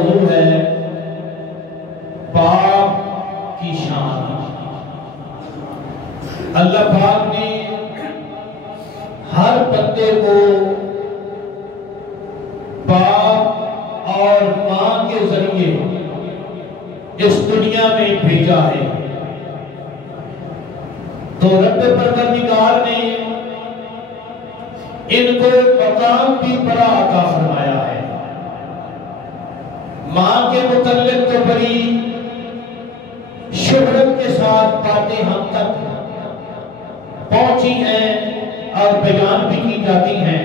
موضوع ہے باپ کی شان۔ اللہ پاک نے ہر بندے کو باپ اور ماں کے ذریعے اس دنیا میں بھیجا ہے، تو رب پروردگار نے ان کو مقام بھی بڑا عطا فرمایا ہے۔ ماں کے متعلق تو بڑی شہرت کے ساتھ باتیں ہم تک پہنچی ہیں اور بیان بھی کی جاتی ہیں،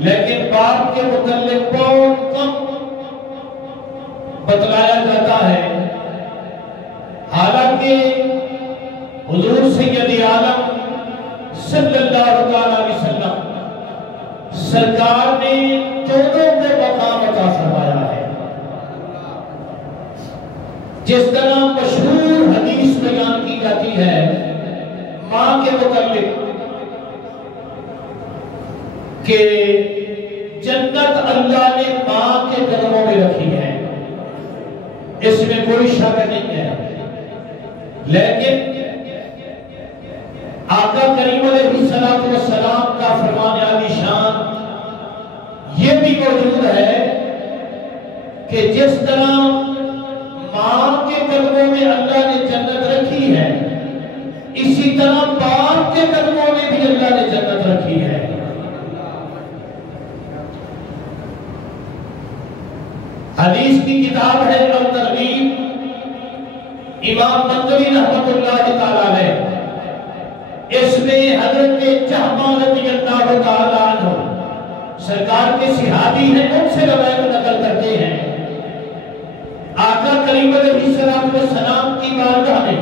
لیکن باپ کے متعلق بہت کم بتلایا جاتا ہے۔ حالانکہ حضور سید عالم صلی اللہ علیہ وسلم سرکار نے دونوں کو مقام عطا فرمایا ہے۔ جس طرح مشہور حدیث بیان کی جاتی ہے ماں کے متعلق کہ جنت اللہ نے ماں کے قدموں میں رکھی ہے، اس میں کوئی شک نہیں ہے، لیکن آقا کریم علیہ السلام کا فرمان عالی شان یہ بھی موجود ہے کہ جس طرح ماں کے قدموں میں اللہ نے جنت رکھی ہے، اسی طرح باپ کے قدموں میں بھی اللہ نے جنت رکھی ہے۔ حدیث کی کتاب ہے الترغیب، امام منذوی رحمۃ اللہ تعالی علیہ، اس میں حضرت جہمہ رضی اللہ تعالی عنہ سرکار کے صحابی ہیں، ان سے روایت نقل کرتے ہیں آقا کریم علیہ السلام کی بارگاہ میں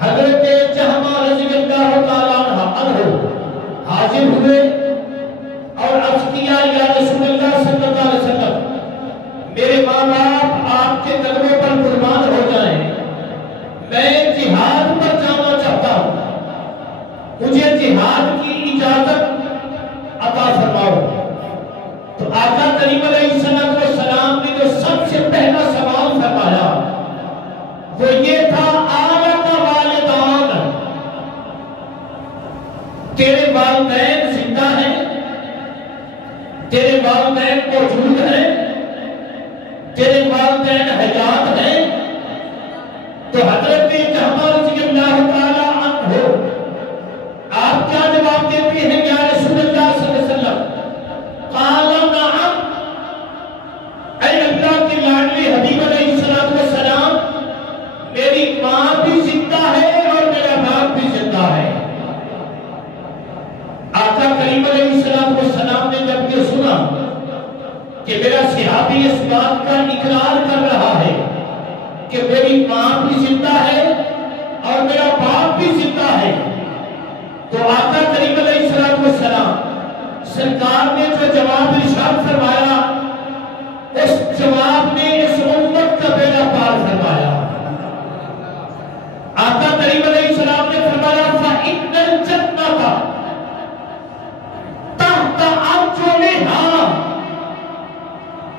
حضرت جہمہ رضی اللہ تعالی عنہ حاضر ہوئے اور عرض کیا یا رسول اللہ صلی اللہ علیہ وسلم، میرے ماں باپ آپ کے قدموں پر قربان ہو جائیں، میں جہاد پر جانا چاہتا ہوں، مجھے جہاد کی اجازت عطا فرماؤ۔ تو آقا کریم علیہ السلام نے جو سب سے پہلا سوال فرمایا وہ یہ تھا، آلک والدان، تیرے والدین زندہ ہیں، تیرے والدین موجود ہیں، تیرے والدین حیات ہیں؟ تو حضرت جہمہ رضی اللہ تعالی عنہ آپ کیا جواب دیتے ہیں یا رسول اللہ صلی اللہ علیہ وسلم؟ قال نعم، اے اللہ کے لاڈلے حبیب علیہ السلام، میری ماں بھی زندہ ہے اور میرا باپ بھی زندہ ہے۔ آقا کریم علیہ السلام نے جب یہ سنا کہ میرا صحابی اس بات کا اقرار کر رہا ہے کہ میری ماں بھی زندہ ہے اور میرا باپ بھی زندہ ہے، تو آقا کریم علیہ السلام سرکار نے جو جواب ارشاد فرمایا، اس جواب نے اس امت کا بیڑا پار فرمایا۔ آقا کریم علیہ السلام نے فرمایا فَإِنَّ الْجَنَّةَ تَحْتَ أَرْجُلِهَا،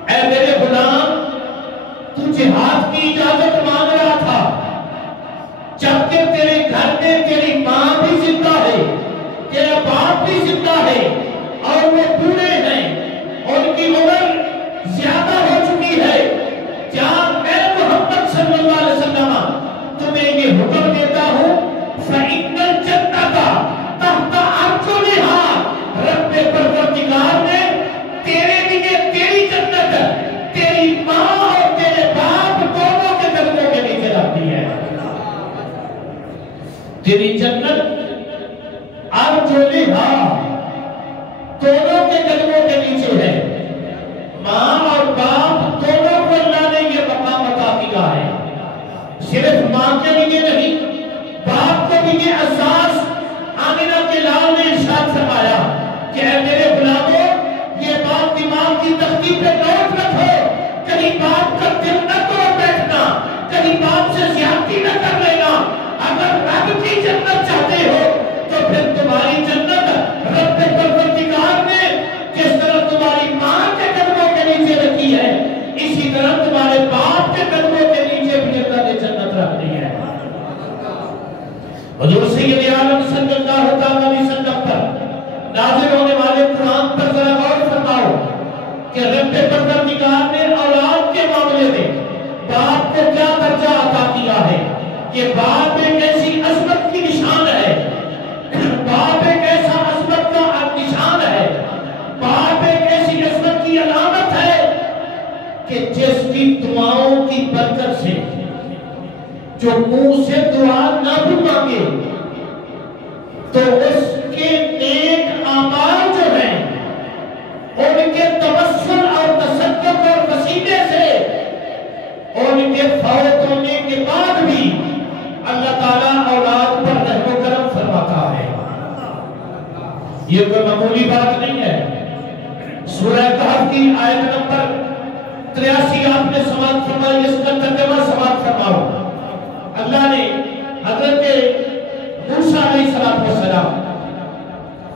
اے میرے غلام، تو جہاد کی اجازت مانگ رہا تھا، جبکہ تیرے گھر میں تیری ماں بھی زندہ ہے، تیرا باپ بھی زندہ ہے اور وہ بوڑھے ہیں، ان کی عمر زیادہ ہو چکی ہے، جہاں میں محمد صلی اللہ علیہ وسلم تمہیں یہ حکم دیتا ہوں فَإِنَّ الْجَنَّةَ تَحْتَ أَرْجُلِهَا، رب پروردگار نے تیرے لیے تیری جنت تیری ماں اور تیرے باپ دونوں کے قدموں کے نیچے رکھی ہے۔ تیری جنت ارجلہا، دونوں کے قدموں کے نیچے ہے۔ ماں اور باپ دونوں کو اللہ نے یہ مقام عطا کیا ہے، صرف ماں کے لیے نہیں، باپ کو بھی یہ احساس آمنہ کے لال نے ارشاد فرمایا کہ اے میرے غلاموں، یہ بات دماغ کی تختی پہ نوٹ رکھو، کہیں باپ کا دل نہ توڑ بیٹھنا، کہیں باپ سے زیادتی نہ کر لینا۔ اگر رب کی جنت چاہتے ہو تو پھر تمہاری جنت رب پروردگار نے جس طرح تمہاری ماں کے قدموں کے نیچے رکھی ہے، کہ رب پروردگار نے اولاد کے معاملے میں باپ کو کیا درجہ عطا کیا ہے، کہ باپ ایک ایسی عظمت کی نشان ہے، باپ ایک ایسا عظمت کا نشان ہے، باپ ایک ایسی عظمت کی علامت ہے کہ جس کی دعاؤں کی برکت سے جو منہ سے دعا نہ بھی مانگے تو اس کے نیک اعمال جو ہیں ان کے توسل اور تصدق اور وسیلے سے ان کے فوت ہونے کے بعد بھی اللہ تعالیٰ اولاد پر رحم و کرم فرماتا ہے۔ یہ کوئی معمولی بات نہیں ہے۔ سورہ کہف کی آیت نمبر 83 آپ نے سماعت فرمائی، اس کا ترجمہ سماعت فرماؤ۔ اللہ نے حضرت موسیٰ علیہ السلام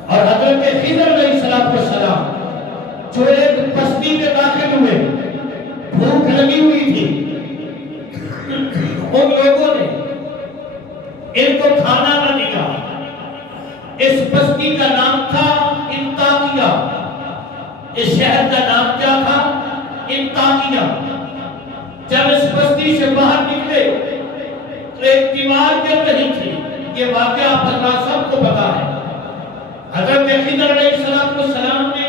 اور حضرت خضر علیہ السلام جو ایک بستی میں داخل ہوئے، بھوک لگی ہوئی تھی، ان لوگوں نے ان کو کھانا نہ دیا۔ اس بستی کا نام تھا انطاکیہ، اس شہر کا نام کیا تھا؟ انطاکیہ۔ جب اس بستی سے باہر نکلے تو ایک دیوار گر رہی تھی، یہ واقعہ اللہ سب کو پتا ہے۔ حضرت خضر علیہ السلام نے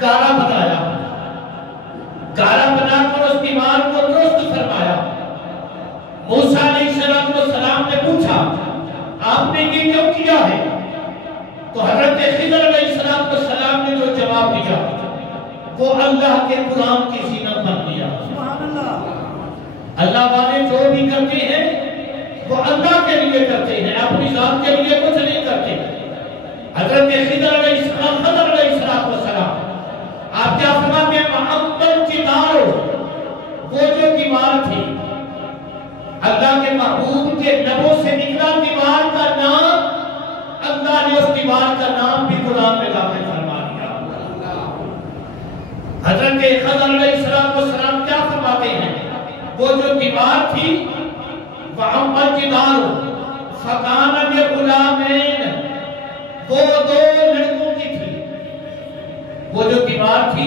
گارا بنایا، گارا بنا کر اس دیوار کو درست فرمایا۔ موسیٰ علیہ السلام نے پوچھا آپ نے یہ کیوں کیا ہے؟ تو حضرت خضر علیہ السلام نے جو جواب دیا وہ اللہ کے قرآن کی زینت بن گیا۔ اللہ والے جو بھی کرتے ہیں وہ اللہ کے لیے کرتے ہیں، اپنی ذات کے لیے کچھ نہیں کرتے۔ حضرت خضر علیہ السلام آپ کیا فرماتے ہیں؟ محمد کی دارو، وہ جو دیوار تھی اللہ کے محبوب کے لبوں سے نکلا دیوار کا نام، اللہ نے اس دیوار کا نام بھی قرآن میں داخل فرما دیا۔ حضرت خضر علیہ السلام کیا فرماتے ہیں؟ وہ جو دیوار تھی محمد کی دارو فکان غلامین، وہ دو لڑکوں کی تھی۔ وہ جو دیوار تھی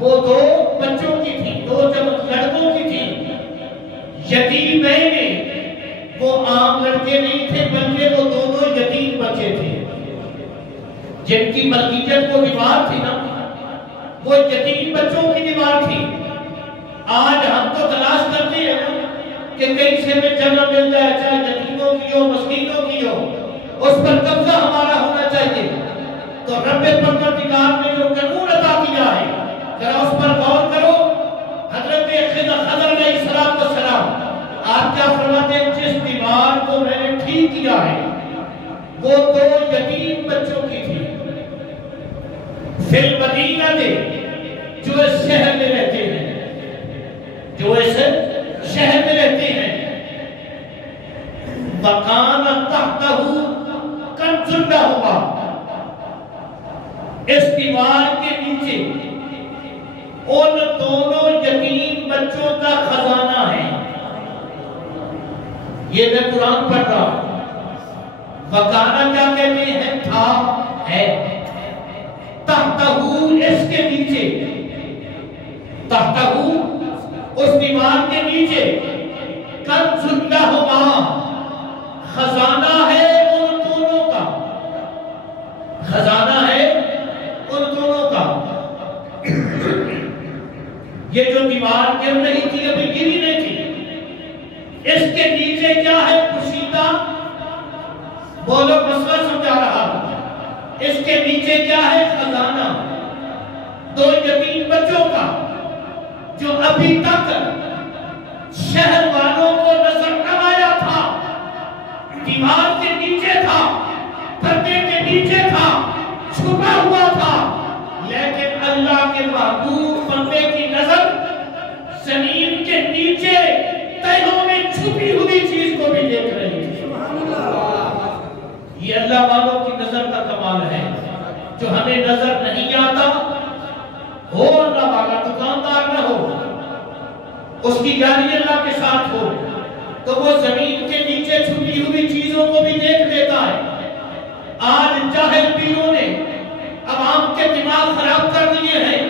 وہ دو بچوں کی تھی، دو لڑکوں کی تھی۔ یتیمین، وہ عام لڑکے نہیں تھے بلکہ وہ دونوں یتیم بچے تھے جن کی ملکیت کو دیوار تھی نا، وہ یتیم بچوں کی دیوار تھی۔ آج ہم تو تلاش کرتے ہیں کہ کہیں سے میں جگہ مل جائے، چاہے یتیموں کی ہو مسکینوں کی ہو، اس پر قبضہ ہمارا ہونا چاہیے۔ تو رب پروردگار نے جو قانون عطا کیا ہے ذرا اس پر غور کرو۔ حضرت خضر علیہ السلام آپ کیا فرماتے ہیں؟ جس دیوار کو میں نے ٹھیک کیا ہے وہ دو یتیم بچوں کی تھی، فی المدینہ دے، جو اس شہر میں رہتے ہیں، جو اس شہر میں رہتے ہیں۔ وَقَانَ تَحْتَهُ كَنْزٌ لَهُمَا، اس دیوار کے نیچے ان دونوں یتیم بچوں کا خزانہ ہے۔ یہ میں قرآن پڑھ رہا ہوں۔ وَقَانَ کیا کہتے ہیں؟ تھا، ہے۔ تَحْتَهُ، اس کے نیچے، تَحْتَهُ، اس دیوار کے نیچے، كَنْزٌ لَهُمَا، خزانہ ہے ان دونوں کا، خزانہ ہے ان دونوں کا۔ یہ جو دیوار گر رہی تھی ابھی گری نہیں تھی، اس کے نیچے کیا ہے؟ پوشیدہ، بولو مسئلہ سمجھا رہا ہوں۔ اس کے نیچے کیا ہے؟ خزانہ، دو یتیم بچوں کا، جو ابھی تک شہر والوں کو نظر نہ آیا تھا، دیوار کے نیچے تھا، پردے کے نیچے تھا، چھپا ہوا تھا، لیکن اللہ کے محبوب بندے کی نظر زمین کے نیچے تہوں میں چھپی ہوئی چیز کو بھی دیکھ رہی تھی۔ یہ اللہ والوں کی نظر کا کمال ہے۔ جو ہمیں نظر نہیں آتا ہو اللہ والا، دکاندار نہ ہو، اس کی گاڑی اللہ کے ساتھ ہو، تو وہ زمین کے نیچے چھپی ہوئی چیزوں کو بھی دیکھ لیتا ہے۔ آج جاہل پیروں نے عوام کے دماغ خراب کر دیے ہیں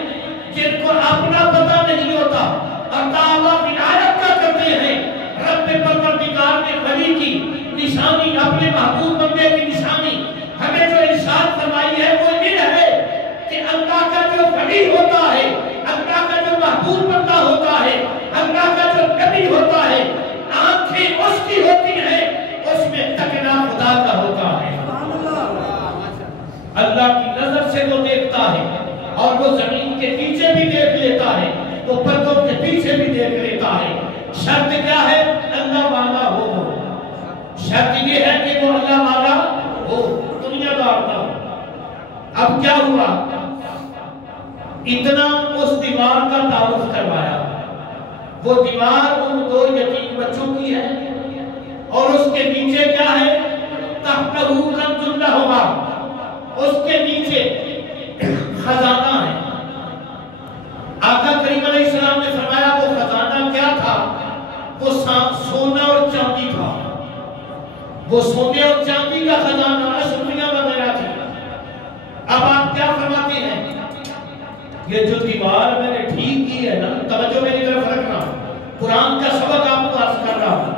شرط کیا ہے؟ اللہ والا ہو. شرط یہ ہے کہ وہ اللہ والا ہو، دنیا دار نہ ہو. اب کیا ہوا؟ اتنا اس دیوار کا تعارف کروایا. وہ دیوار ان 2 یتیم بچوں کی ہے اور اس کے نیچے کیا ہے؟ تحتہ کنز لہما، اس کے نیچے خزانہ ہے. آقا کریم علیہ السلام نے فرمایا وہ خزانہ کیا تھا؟ وہ سونا اور چاندی تھا. وہ سونے اور چاندی کا خزانہ اشرفیاں وغیرہ تھی. اب آپ کیا فرماتے ہیں؟ یہ جو دیوار میں نے ٹھیک کی ہے نا، توجہ میری طرف رکھنا، قرآن کا سبق آپ کو عرض کر رہا ہوں.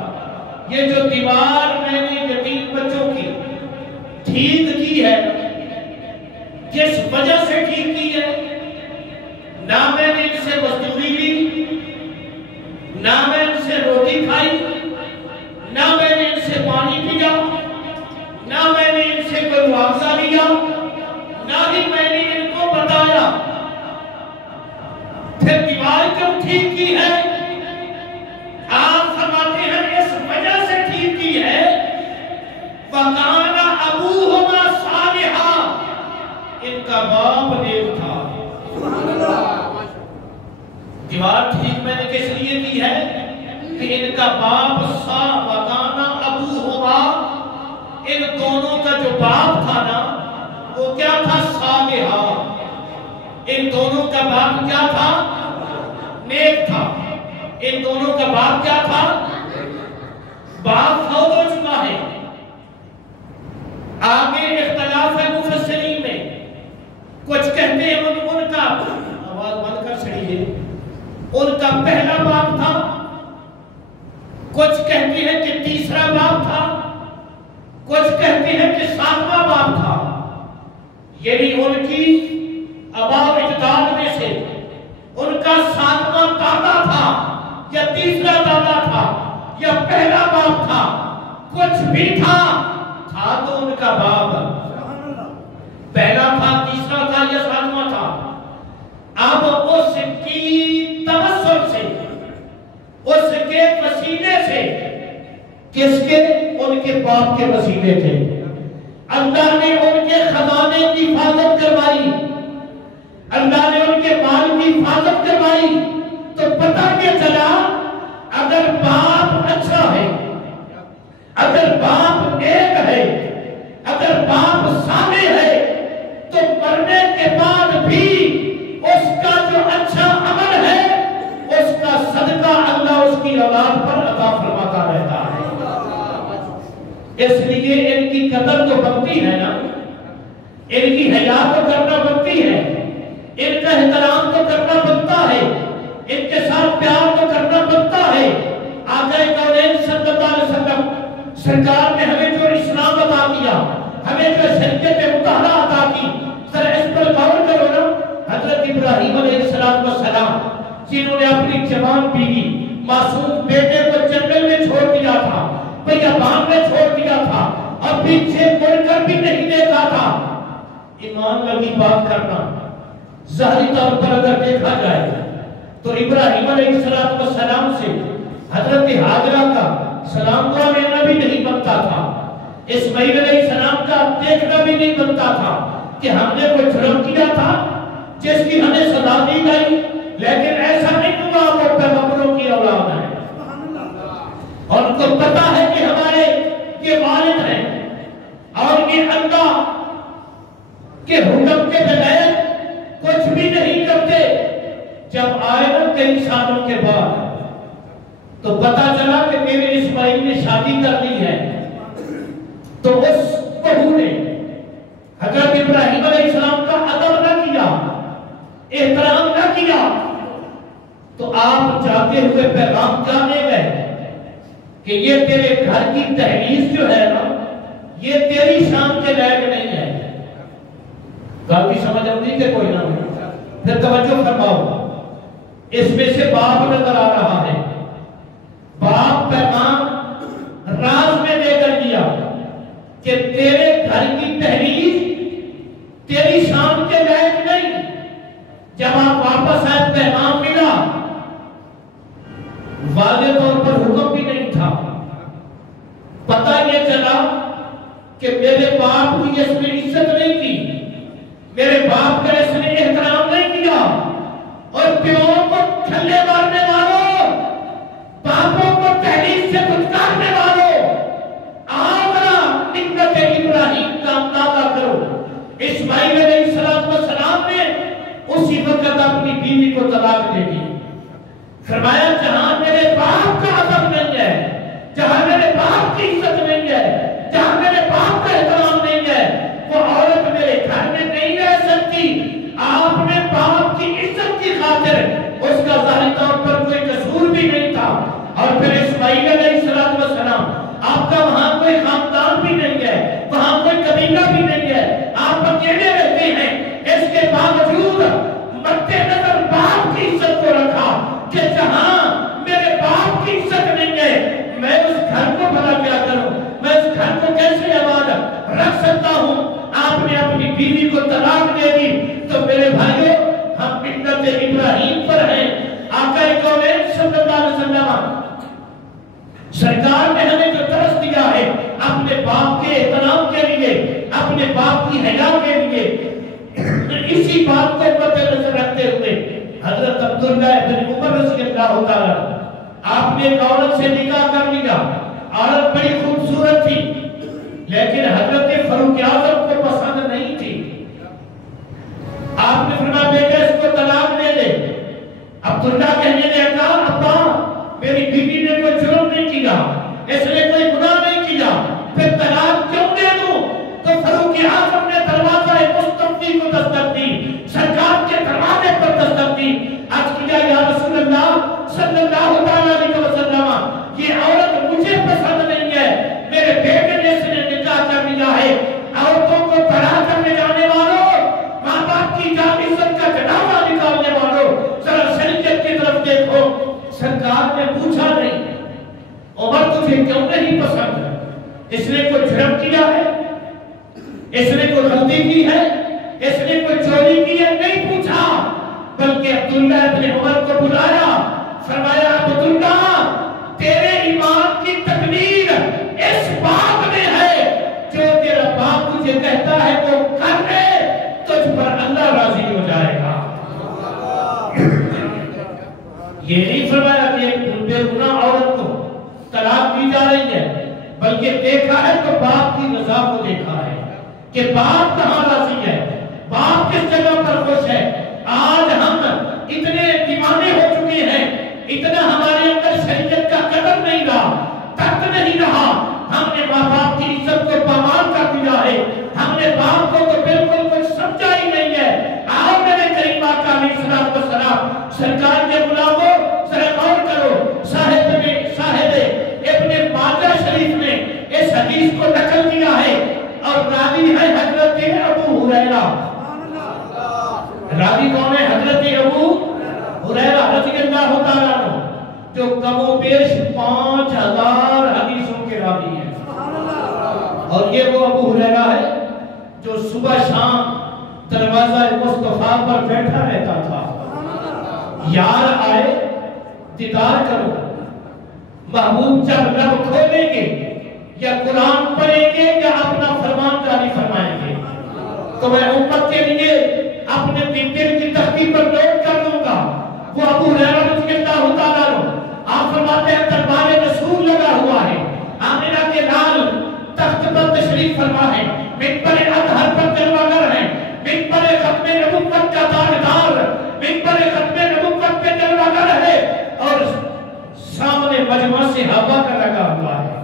یہ جو دیوار میں نے یتیم بچوں کی ٹھیک کی ہے، کس وجہ سے ٹھیک کی ہے؟ نہ میں نے ان سے مزدوری لی، نہ میں ان سے روٹی کھائی، نہ میں نے ان سے پانی پیا، نہ میں نے ان سے کوئی معاوضہ لیا، نہ ہی میں نے ان کو بتایا. پھر دیوار کیوں ٹھیک کی ہے؟ آپ فرماتے ہیں اس وجہ سے ٹھیک کی ہے وَقَانَ أَبُوهُمَا صَالِحًا، ان کا باپ نیک تھا. دیوار ٹھیک میں نے کس لیے کی ہے؟ کہ ان کا باپ وَقَانَ أَبُوهُمَا، ان دونوں کا جو باپ تھا نا وہ کیا تھا؟ صالحًا. ان دونوں کا باپ کیا تھا؟ نیک تھا. ان دونوں کا باپ کیا تھا؟ باپ فوت ہو چکا ہے. آگے اختلاف ہے مفسرین میں. کچھ کہتے ہیں ان کا آواز بند کر سڑیے، ان کا پہلا باپ تھا. کچھ کہتے ہیں کہ تیسرا باپ تھا. کچھ کہتے ہیں کہ 7واں باپ تھا. یعنی ان کی آبا و اجداد میں سے ان کا 7واں دادا تھا یا تیسرا دادا تھا یا پہلا باپ تھا. کچھ بھی تھا تو ان کا باپ پہلا تھا، تیسرا تھا یا 7واں تھا. اب اس کی توسل سے، اس کے وسیلے سے، کس کے؟ ان کے باپ کے وسیلے تھے. اللہ نے ان کے خزانے کی حفاظت کروائی، اللہ نے ان کے مال کی حفاظت کروائی. تو پتہ یہ چلا اگر باپ اچھا ہے، اگر باپ نیک ہے، اگر باپ صالح ہے، تو مرنے کے بعد بھی اس کا جو اچھا عمل ہے اس کا صدقہ اللہ اس کی اولاد پر عطا فرماتا رہتا ہے. اس لیے ان کی قدر تو بنتی ہے نا، ان کی حیا تو کرنا بنتی ہے، ان کا احترام تو کرنا بنتا ہے، ان کے ساتھ پیار تو کرنا بنتا ہے. آقا کونین صلی اللہ علیہ وسلم سرکار نے ہمیں جو اسلام عطا کیا، ہمیں جو شریعت مطہرہ عطا کی، ذرا اس پر غور کرو نا. حضرت ابراہیم علیہ السلام جنہوں نے اپنی جوان بیوی معصوم بیٹے کو جنگل میں چھوڑ دیا تھا، بیابان میں چھوڑ دیا تھا، اور پیچھے مڑ کر بھی نہیں دیکھا تھا. ایمان لگی بات کرنا، ظاہری طور پر اگر دیکھا جائے تو ابراہیم علیہ السلام سے حضرت حاجرہ کا سلام دعا لینا بھی نہیں بنتا تھا، اسماعیل علیہ السلام کا دیکھنا بھی نہیں بنتا تھا کہ ہم نے کوئی جرم کیا تھا جس کی ہمیں سزا دی گئی. لیکن ایسا نہیں ہوا، وہ پیغمبروں کی اولاد ہے اور ان کو پتا ہے کہ ہمارے یہ والد ہیں اور یہ اللہ کے حکم کے بغیر کچھ بھی نہیں کرتے. جب آئے نا کئی سالوں کے بعد تو پتا چلا کہ میرے اسماعیل نے شادی کر لی ہے، تو اس بہو نے حضرت ابراہیم علیہ السلام کا ادب نہ کیا، احترام نہ کیا. تو آپ جاتے ہوئے پیغام کیا لے گئے کہ یہ تیرے گھر کی تحریر جو ہے نا یہ تیری شان کے لائق نہیں ہے. کافی سمجھ آتی کہ کوئی نہ ہو. پھر توجہ فرماؤ، اس میں سے باپ نظر آ رہا ہے. باپ پیغام راز میں دے کر دیا کہ تیرے گھر کی تحریر تیری شان کے لائق نہیں. جب آپ واپس آئے پیغام ملا، واضح طور پر کی اس نے عزت نہیں کی، میرے باپ کا اس نے احترام نہیں کیا، اور پیوں کو کھلے مارنے والوں، باپوں کو تحریر سے دھتکارنے والوں، آمنا ملت ابراہیم کا اندازہ کرو۔ اسماعیل علیہ السلام نے اسی وقت اپنی بیوی کو طلاق دے دی، فرمایا جہاں میرے باپ کا ادب نہیں ہے، جہاں میرے باپ کی عزت نہیں ہے، جہاں میرے باپ کا احترام نہیں ہے، وہ عورت میرے گھر میں نہیں رہ سکتی۔ آپ نے باپ کی عزت کی خاطر، اس کا ظاہری طور پر کوئی قصور بھی نہیں تھا، اور پھر اسماعیل علیہ السلام، آپ کا وہاں کوئی خاندان بھی نہیں ہے، وہاں کوئی قبیلہ بھی نہیں ہے، آپ اکیلے رہتے ہیں، اس کے باوجود مد نظر باپ کی عزت کو رکھا کہ جہاں میرے باپ کی عزت نہیں ہے، میں اس گھر کو بھلا کیا کروں، میں اس گھر کو کیسے آباد رکھ سکتا ہوں۔ آپ نے اپنی بیوی کو طلاق دے دی، تو میرے بھائیوں ہم ملت ابراہیم پر ہیں۔ آقا کونین صلی اللہ علیہ وسلم سرکار نے ہمیں جو درس دیا ہے اپنے باپ کے احترام کے لیے، اپنے باپ کی حیا کے لیے، اسی بات کو مد نظر رکھتے ہوئے حضرت عبداللہ بن عمر رضی اللہ تعالیٰ آپ نے ایک عورت سے نکاح کر لیا، عورت بڑی خوبصورت تھی، لیکن حضرت فاروق اعظم کو پسند نہیں تھی۔ آپ نے فرمایا بیٹا اس کو طلاق دے دے۔ عبداللہ کہنے لگا ابا میری بیوی نے کوئی جرم نہیں کیا، اس نے کوئی گناہ نہیں کیا، پھر طلاق کیوں دے دوں؟ تو فاروق اعظم نے دروازہ مستفی کو دستک دی، سرکار کے دروازے پر دستک دی، عرض کیا یا رسول اللہ صلی اللہ علیہ وسلم یہ عورت مجھے پسند نہیں ہے، میرے بیٹے نے اس نے نکاح کر لیا ہے۔ عورتوں کو بڑھا کر لے جانے والوں، ماں باپ کی جان عزت کا جنازہ نکالنے والوں، ذرا شریعت کی طرف دیکھو۔ سرکار نے پوچھا نہیں عمر تجھے کیوں نہیں پسند؟ اس نے کوئی جرم کیا ہے؟ اس نے کوئی غلطی کی ہے؟ اس نے کوئی چوری کی ہے؟ نہیں پوچھا، بلکہ عبداللہ ابن عمر کو بلایا، فرمایا عبداللہ تیرے ایمان کی تکمیل اس بات میں ہے جو تیرا باپ تجھے کہتا ہے وہ کر لے، تجھ پر اللہ راضی ہو جائے گا۔ یہ نہیں فرمایا کہ ایک بے گناہ عورت کو طلاق دی جا رہی ہے، بلکہ دیکھا ہے تو باپ کی رضا کو دیکھا ہے کہ باپ کہاں راضی ہے، باپ کس جگہ پر خوش ہے۔ آج ہم اتنے دیوانے ہو چکے ہیں، اتنا ہمارے اندر شریعت کا قدر نہیں رہا، تک نہیں رہا، ہم نے ماں باپ کی عزت کو پامال کر دیا ہے، ہم نے باپ کو تو بالکل کچھ سمجھا ہی نہیں ہے۔ آؤ میرے کریم آقا علیہ السلام سرکار کے غلاموں ذرا غور کرو، صاحب ابن ماجہ شریف نے اس حدیث کو نقل کیا ہے، اور راوی ہے حضرت ابو ہریرہ۔ راوی کون ہے؟ حضرت ابو ہریرہ رضی اللہ تعالیٰ عنہ، جو کم و بیش 5000 حدیثوں کے راوی ہیں، اور یہ وہ ابو ہریرہ ہے جو صبح شام دروازہ مصطفیٰ پر بیٹھا رہتا تھا، یار آئے دیدار کرو، محبوب جب لب کھولیں گے یا قرآن پڑھیں گے یا اپنا فرمان جاری فرمائیں گے تو میں امت کے لیے اپنے دل کی تختی پر نوٹ کر لوں گا۔ وہ ابو ہریرہ رضی اللہ تعالیٰ عنہ آپ فرماتے ہیں دربار رسول لگا ہوا ہے، آمنہ کے لال تخت پر تشریف فرما ہے، منبر اطہر پر جلوہ گر ہیں، منبر ختم نبوت کا تاجدار، منبر ختم نبوت پہ جلوہ گر ہے، اور سامنے مجمع صحابہ کا لگا ہوا ہے۔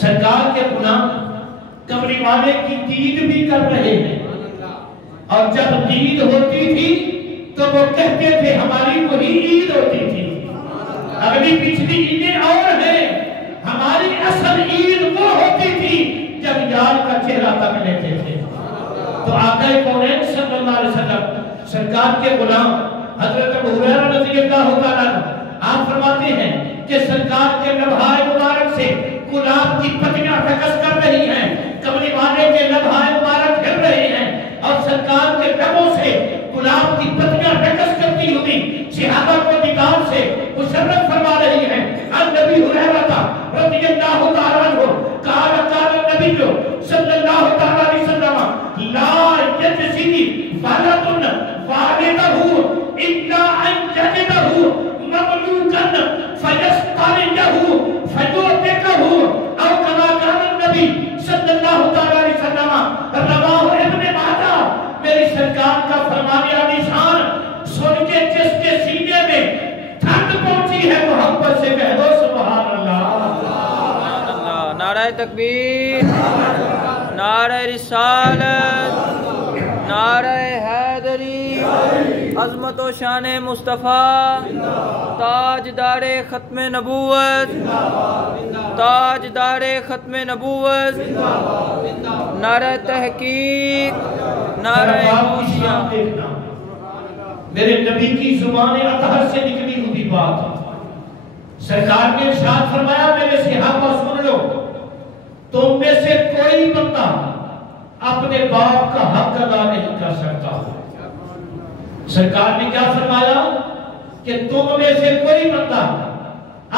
سرکار کے غلام کمری والے کی دید بھی کر رہے ہیں، اور جب دید ہوتی تھی تو وہ کہتے تھے ہماری وہی عید ہوتی تھی، اگلی پچھلی عیدیں اور ہیں، ہماری اصل عید وہ ہوتی تھی جب یار کا چہرہ تک لیتے تھے۔ تو آقا کونین صلی اللہ علیہ وسلم سرکار کے غلام حضرت ابو ہریرہ رضی اللہ تعالیٰ آپ فرماتے ہیں کہ سرکار کے لبھائے مبارک سے گلاب کی پتیاں رقص کر رہی ہیں، کملی والے کے لبھائے مبارک ہل رہے ہیں، اور سرکار کے لبوں سے گلاب کی پتیاں رقص کرتی ہوئی صحابہ کو دیدار سے مشرف فرما رہی ہیں۔ النبی ہریرہ رضی اللہ تعالیٰ عنہ قال النبی صلی اللہ إلا أن يجده مملوكا فيسترجه فيعتقه أو كما قال النبي صلی اللہ تعالی علیہ وسلم رواہ ابن ماجہ. میری سرکار کا فرمان عالی شان سن کے جس کے سینے میں ٹھنڈ پہنچی ہے محبت سے کہہ دو سبحان اللہ. سبحان اللہ. نعرہ تکبیر، نعرہ رسالت، نعرہ حیدری، عظمت و شان مصطفیٰ، تاجدار ختم نبوت، تاجدار ختم نبوت، نعرہ تحقیق، نعرہ غوثیہ. میرے نبی کی زبان اطہر سے نکلی ہوئی بات. سرکار نے ارشاد فرمایا میرے صحابہ سن لو، تم میں سے کوئی بندہ اپنے باپ کا حق ادا نہیں کر سکتا. سرکار نے کیا فرمایا کہ تم میں سے کوئی بندہ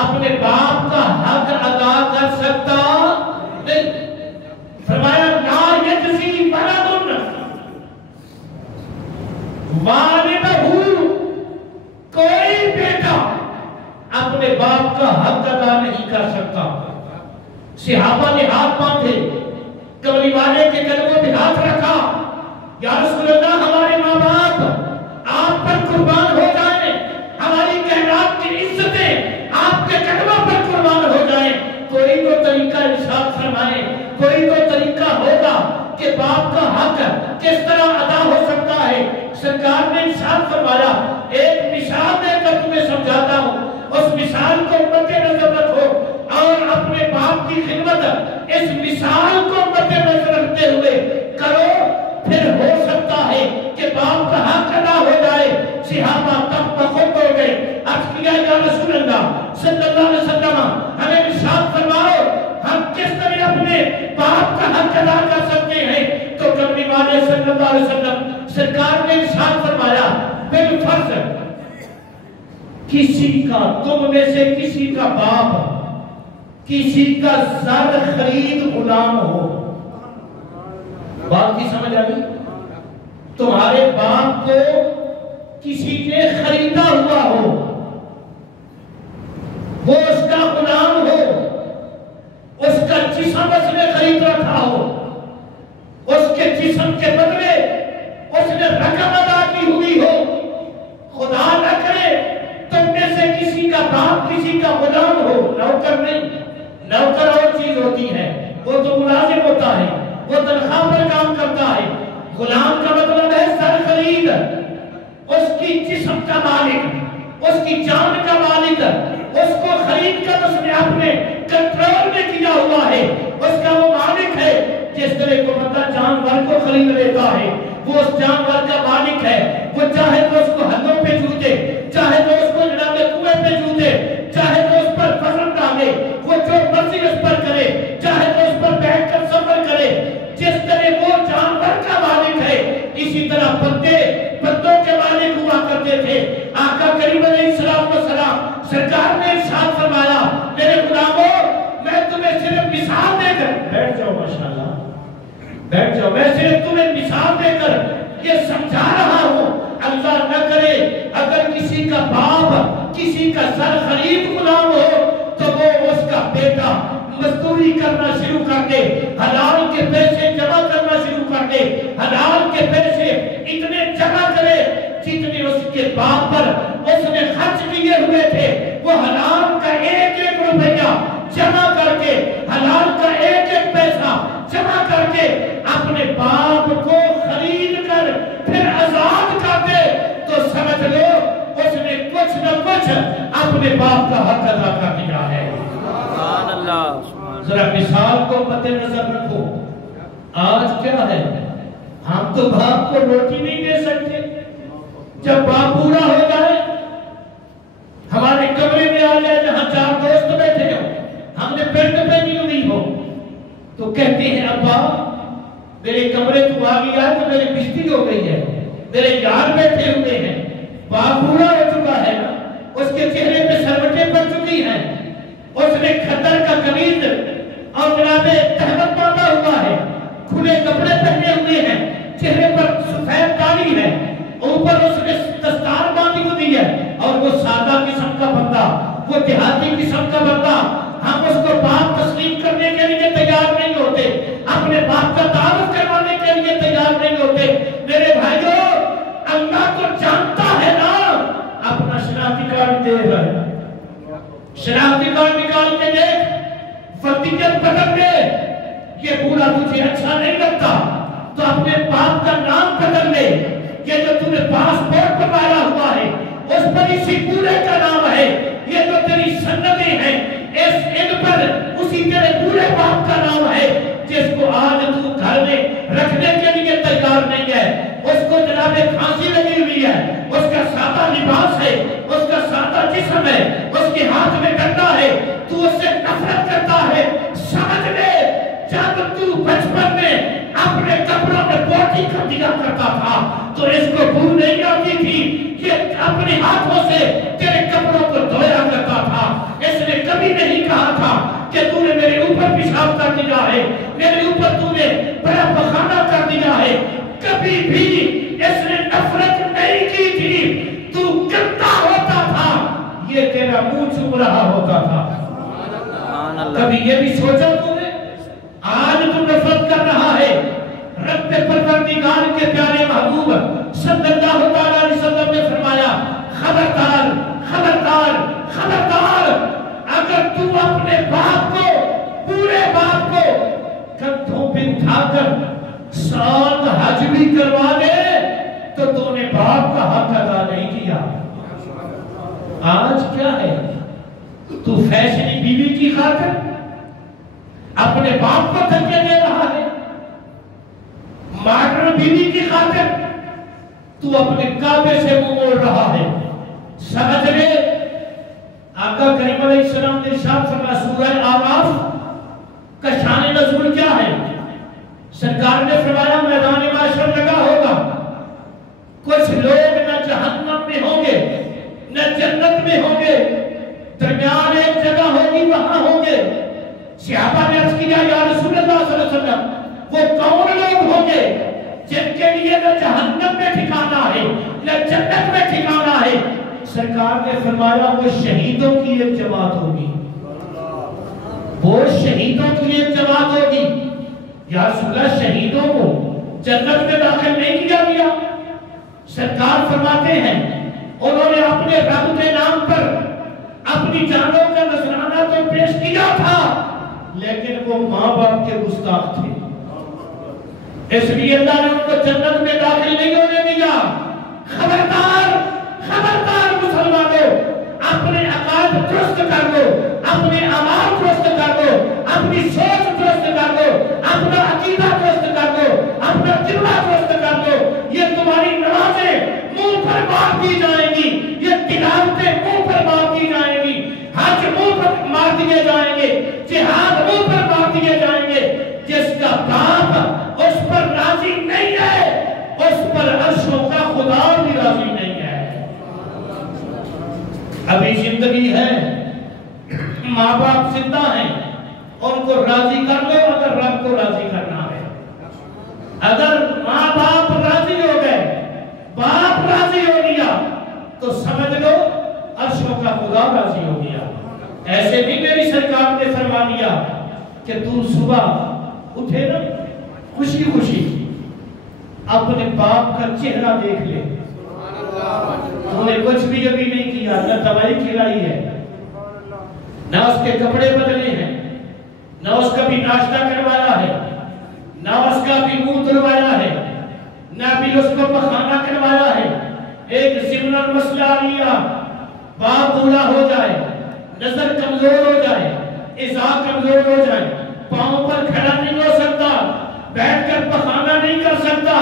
اپنے باپ کا حق ادا کر سکتا نہیں. فرمایا لا یجزی ولد والدہ، کوئی بیٹا اپنے باپ کا حق ادا نہیں کر سکتا. صحابہ نے ہاتھ باندھے، کملی والے کے قدموں پہ ہاتھ رکھا. یا رسول اللہ ہمارے ماں باپ آپ پر قربان ہو جائیں، ہماری کائنات کی عزتیں آپ کے قدموں پر قربان ہو جائیں. کوئی تو طریقہ ارشاد فرمائے، کوئی تو طریقہ ہوگا کہ باپ کا حق کس طرح ادا ہو سکتا ہے. سرکار نے ارشاد فرمایا ایک مثال دے کر تمہیں سمجھاتا ہوں، اس مثال کو مد نظر رکھو اور اپنے باپ کی خدمت اس مثال کو مد نظر رکھتے ہوئے کرو، پھر ہو سکتا ہے کہ باپ کا حق ادا ہو جائے. صحابہ تب بخود ہو گئے. عرض کیا یا رسول اللہ صلی اللہ علیہ وسلم ہمیں ارشاد فرماؤ ہم کس طرح اپنے باپ کا حق ادا کر سکتے ہیں. تو کملی والے صلی اللہ علیہ وسلم سرکار نے ارشاد فرمایا بالفرض کسی کا تم میں سے کسی کا باپ کسی کا زر خرید غلام ہو. بات کی سمجھ آئی؟ تمہارے باپ کو کسی نے خریدا ہوا ہو، وہ اس کا غلام ہو، اس کا جسم اس نے خرید رکھا ہو، اس کے جسم کے بدلے اس نے رقم ادا کی ہوئی ہو. خدا نہ کرے تم میں سے کسی کا باپ کسی کا غلام ہو. نوکر نہیں، نوکر اور چیز ہوتی ہے، وہ تو ملازم ہوتا ہے، وہ تنخواہ پر کام کرتا ہے. غلام کا مطلب ہے سر خرید، اس کی جسم کا مالک، اس کی جان کا مالک، اس کو خرید کر اس نے اپنے کنٹرول میں کیا ہوا ہے. اس کا وہ مالک ہے. جس طرح کو بندہ جانور کو خرید لیتا ہے وہ اس جانور کا مالک ہے. وہ چاہے تو اس کو ہلوں پہ جوتے، چاہے تو اس کو جناب کنویں پہ جوتے، چاہے تو اس پر وزن ڈالے، وہ جو مرضی اس پر کرے، چاہے تو اس پر بیٹھ کر سفر کرے. جس طرح وہ جانور کا مالک ہے اسی طرح بندوں کے مالک ہوا کرتے تھے. آقا کریم علیہ السلام سرکار نے ارشاد فرمایا میرے غلاموں میں تمہیں صرف مثال دے کر بیٹھ جاؤ، ماشاءاللہ بیٹھ جاؤ، میں صرف تمہیں مثال دے کر یہ سمجھا رہا ہوں. اللہ نہ کرے اگر کسی کا باپ کسی کا سر خرید غلام ہو تو وہ اس کا بیٹا مزدوری کرنا شروع کر دے، حلال کے پیسے جمع کرنا شروع کر دے، حلال کے پیسے اتنے جمع کرے جتنے اس کے باپ پر اس نے خرچ کیے ہوئے تھے. وہ حلال کا ایک ایک روپیہ جمع کر کے، حلال کا ایک ایک پیسہ جمع کر کے اپنے باپ کو خرید کر پھر آزاد کر دے تو سمجھ لو اس نے کچھ نہ کچھ اپنے باپ کا حق ادا کر دیا ہے. سبحان اللہ. ذرا مثال کو مد نظر رکھو. آج کیا ہے، ہم تو باپ کو روٹی نہیں دے سکتے. جب باپ پورا ہو جائے ہمارے کمرے میں آ جائے جہاں 4 دوست بیٹھے ہو، ہم نے بیلٹ پہنی ہوئی ہو تو کہتے ہیں ابا میرے کمرے تو آ گیا تو میری بستی ہو گئی ہے، میرے یار بیٹھے ہوئے ہیں. باپ پورا ہو چکا ہے نا، اس کے چہرے پہ سروٹیں پڑ چکی ہیں، اس نے کھدر کا قمیض اور جناب تہمت باندھا ہوا ہے، کھلے کپڑے پہنے ہوئے ہیں، چہرے پر سفید داڑھی ہے، اوپر اس نے دستار باندھی اور وہ سادہ قسم کا بندہ، وہ دیہاتی قسم کا بندہ، ہم اس کو باپ تسلیم کرنے کے لیے تیار نہیں ہوتے، اپنے باپ کا تعارف کروانے کے لیے تیار نہیں ہوتے۔ میرے بھائیوں، اللہ کو جانتا ہے نا، اپنا شناختی کارڈ دے رہا ہے، شناختی کارڈ نکال کے دیکھ، فردیت بدل دے، یہ بوڑھا تجھے اچھا نہیں لگتا تو اپنے باپ کا نام بدل لے، یہ جو تُو نے پاسپورٹ بنایا ہوا ہے اس پر اسی بوڑھے کا نام ہے، یہ جو تیری سندیں ہیں ان پر اسی تیرے بوڑھے باپ کا نام ہے جس کو آج تو گھر میں رکھنے کے لیے تیار نہیں ہے، اس کو جناب کھانسی لگی ہوئی ہے، اس کا سادہ لباس ہے، اس کا سادہ جسم ہے، اس کے ہاتھ میں ڈنڈا ہے، تو اس سے نفرت کرتا ہے۔ سمجھ لے، جب تو بچپن میں اپنے کپڑوں میں پوٹی کر دیا کرتا تھا تو اس کو بو نہیں آتی تھی، یہ اپنے ہاتھوں سے تیرے کپڑوں کو دھویا کرتا تھا، اس نے کبھی نہیں کہا تھا کہ تو نے میرے اوپر پیشاب کر دیا ہے، میرے اوپر تو نے بڑا پخانہ کر دیا ہے، کبھی بھی اس نے نفرت نہیں کی تھی، تو گندا ہوتا تھا، یہ تیرا منہ چوم رہا ہوتا تھا۔ کبھی یہ بھی سوچا تو نے، آج تو نفرت کر رہا ہے، رب پروردگار کے پیارے محبوب صلی اللہ علیہ وسلم نے فرمایا، خبردار خبردار خبردار، اگر تو اپنے باپ کو، پورے باپ کو کندھوں پہ اٹھا کر 7 حج بھی کروا دے تو تو نے باپ کا حق ادا نہیں کیا۔ آج کیا ہے، تو فیشنی بیوی کی خاطر اپنے باپ کو دھکے دے رہا ہے، ماڈرن بیوی کی خاطر تو اپنے کعبے سے منہ موڑ رہا ہے۔ سمجھ لے، آقا کریم علیہ السلام نے ارشاد فرمایا، سورہ آراف کا شان نزول کیا ہے؟ سرکار نے فرمایا میدان محشر لگا ہوگا، کچھ لوگ نہ جہنم میں ہوں گے نہ جنت میں ہوں گے، درمیان ایک جگہ ہوگی، وہاں ہوں گے۔ صحابہ نے عرض کیا، یا رسول اللہ صلی اللہ علیہ وسلم، وہ کون لوگ ہوں گے جن کے لیے نہ جہنم میں ٹھکانہ ہے نہ جنت میں ٹھکانہ ہے؟ سرکار نے فرمایا وہ شہیدوں کی ایک جماعت ہوگی، وہ شہیدوں کی ایک جماعت ہوگی۔ یا رسول اللہ، شہیدوں کو جنت میں داخل نہیں کیا گیا؟ سرکار فرماتے ہیں انہوں نے اپنے رب کے نام پر اپنی جانوں کا نذرانہ تو پیش کیا تھا لیکن وہ ماں باپ کے گستاخ تھے، اس لیے اللہ نے ان کو جنت میں داخل نہیں ہونے دیا۔ خبردار خبردار مسلمانوں، اپنے عقائد درست کر لو، اپنے اعمال درست کر لو، اپنی سوچ درست کر لو، اپنا عقیدہ درست کر لو، اپنا دلہ درست کر لو۔ یہ تمہاری نمازیں منہ پر مار دی جائیں گی، یہ تلاوتیں منہ پر مار دی جائیں گی، حج منہ پر مار دیے جائیں گے، جہاد منہ پر مار دیے جائیں گے۔ جس کا باپ اس پر راضی نہیں ہے اس پر عرشوں کا خدا بھی راضی نہیں ہے۔ ابھی زندگی ہے، ماں باپ زندہ ہیں، ان کو راضی کر لو اگر رب کو راضی کرنا ہے۔ اگر ماں باپ راضی ہو گئے، باپ راضی ہو گیا تو سمجھ لو عرشوں کا خدا راضی ہو گیا۔ ایسے بھی میری سرکار نے فرما دیا کہ تو صبح اٹھے نا خوشی خوشی اپنے باپ کا چہرہ دیکھ لے، تو نے کچھ بھی ابھی نہیں کیا، نہ دوائی کھلائی ہے، نہ اس کے کپڑے بدلے ہیں، نہ اس کا بھی ناشتہ کروایا ہے، نہ اس کا بھی منہ دھلوایا ہے، نہ بھی اس کو پخانہ کروایا ہے۔ ایک ضمن مسئلہ آ گیا، باپ بوڑھا ہو جائے، نظر کمزور ہو جائے، اعضاء کمزور ہو جائے، پاؤں پر کھڑا نہیں ہو سکتا، بیٹھ کر پخانہ نہیں کر سکتا،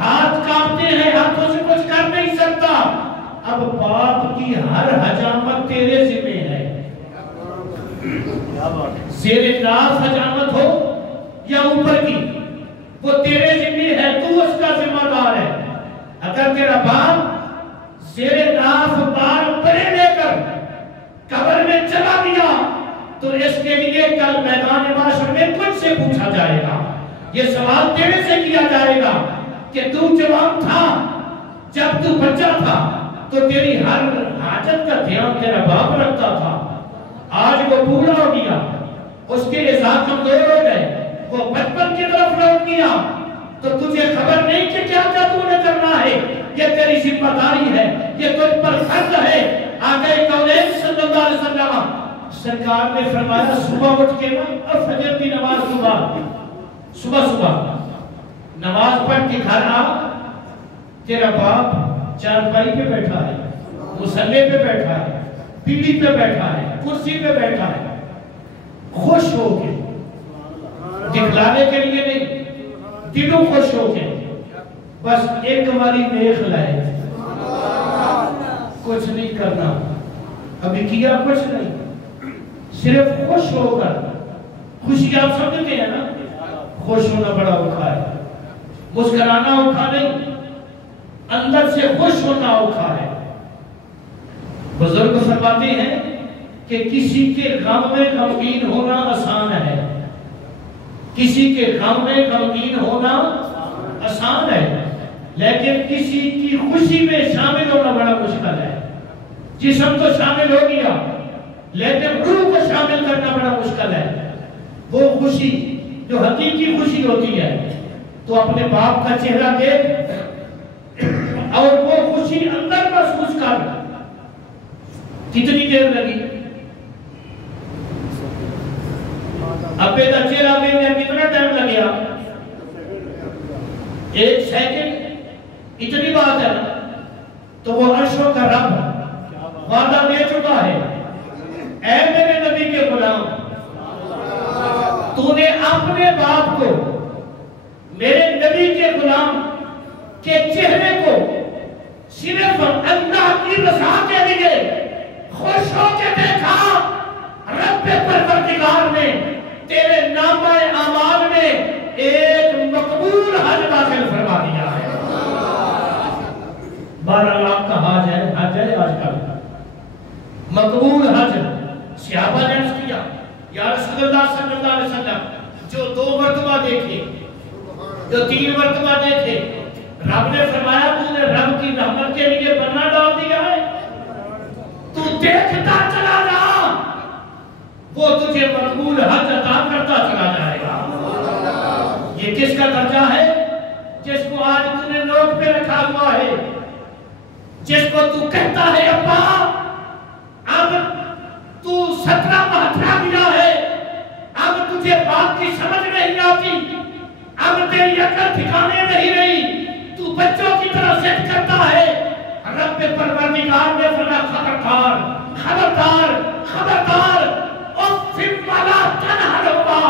ہاتھ کانپتے ہیں، ہاتھوں سے کچھ کر نہیں سکتا۔ اب باپ کی ہر حجامت تیرے ذمہ ہے، زیر ناف حجامت ہو یا اوپر کی، وہ تیرے ذمہ ہے، تو اس کا ذمہ دار ہے۔ اگر تیرا باپ زیر ناف بال بڑے لے کر قبر میں چلا دیا تو اس کے لیے کل میدان محشر میں کچھ سے پوچھا جائے گا، یہ سوال تیرے سے کیا جائے گا کہ تو جوان تھا، جب تو بچہ تھا تو تیری ہر حاجت کا دھیان تیرا باپ رکھتا تھا، آج وہ بوڑھا ہو گیا، اس کے اعزاز کمزور ہو گئے، وہ بچپن کی طرف لوٹ گیا، تو تجھے خبر نہیں کہ کیا کیا تو نے کرنا ہے، یہ تیری ذمہ داری ہے، یہ تجھ پر فرض ہے۔ آقا کونین صلی اللہ علیہ وسلم سرکار نے فرمایا صبح اٹھ کے اور فجر کی نماز صبح نماز پڑھ کے گھر آ، تیرا باپ چارپائی پہ بیٹھا ہے، مصلی پہ بیٹھا ہے، پیڑھی پہ بیٹھا ہے، کرسی پہ بیٹھا ہے، خوش ہو کے، دکھلانے کے لیے نہیں، دلوں خوش ہو کے بس ایک ہماری دیکھ لائے، کچھ نہیں کرنا، ابھی کیا کچھ نہیں، صرف خوش ہو کر، خوشی آپ سمجھتے ہیں نا، خوش ہونا بڑا اوکھا ہے، مسکرانا اوکھا نہیں، اندر سے خوش ہونا اوکھا ہے۔ بزرگ فرماتے ہیں کہ کسی کے غم میں غمگین ہونا آسان ہے، کسی کے غم میں غمگین ہونا آسان ہے، لیکن کسی کی خوشی میں شامل ہونا بڑا مشکل ہے۔ جسم تو شامل ہو گیا لیکن روح کو شامل کرنا بڑا مشکل ہے۔ وہ خوشی جو حقیقی خوشی ہوتی ہے تو اپنے باپ کا چہرہ دیکھ اور وہ خوشی اندر محسوس کر، کتنی دیر لگی؟ ابے کا چہرہ میں کتنا ٹائم لگیا؟ 1 سیکنڈ، اتنی بات ہے۔ تو وہ عرشوں کا رب وعدہ دے چکا ہے، اے میرے نبی کے غلام، تو نے اپنے باپ کو میرے نبی کے غلام کے چہرے کو صرف اللہ کی رضا کے لیے خوش ہو کے دیکھا، رب پروردگار نے تیرے نامہ اعمال میں ایک مقبول حج داخل فرما دیا ہے۔ 12 لاکھ کا حج ہے آج کل، مقبول حج۔ صحابہ نے عرض کیا یا رسول اللہ صلی اللہ علیہ وسلم، جو 2 مرتبہ دیکھے، جو 3 مرتبہ دیکھے، رب نے فرمایا تو نے رب کی رحمت کے لیے بنا ڈال دیا ہے، تو دیکھتا چلا جا، وہ تجھے مقبول حج عطا کرتا چلا جائے گا۔ یہ کس کا درجہ ہے؟ جس کو آج تو نے نوٹ پہ رکھا ہوا ہے، جس کو تو کہتا ہے ابا اب تو 17 مہترا گیا ہے، اب تجھے بات کی سمجھ نہیں آتی، اب تیری عقل ٹھکانے نہیں رہی، تو بچوں کی طرح ضد کرتا ہے۔ رب پروردگار نے فرمایا خبردار خبردار خبردار، اف ولا تنہرہما،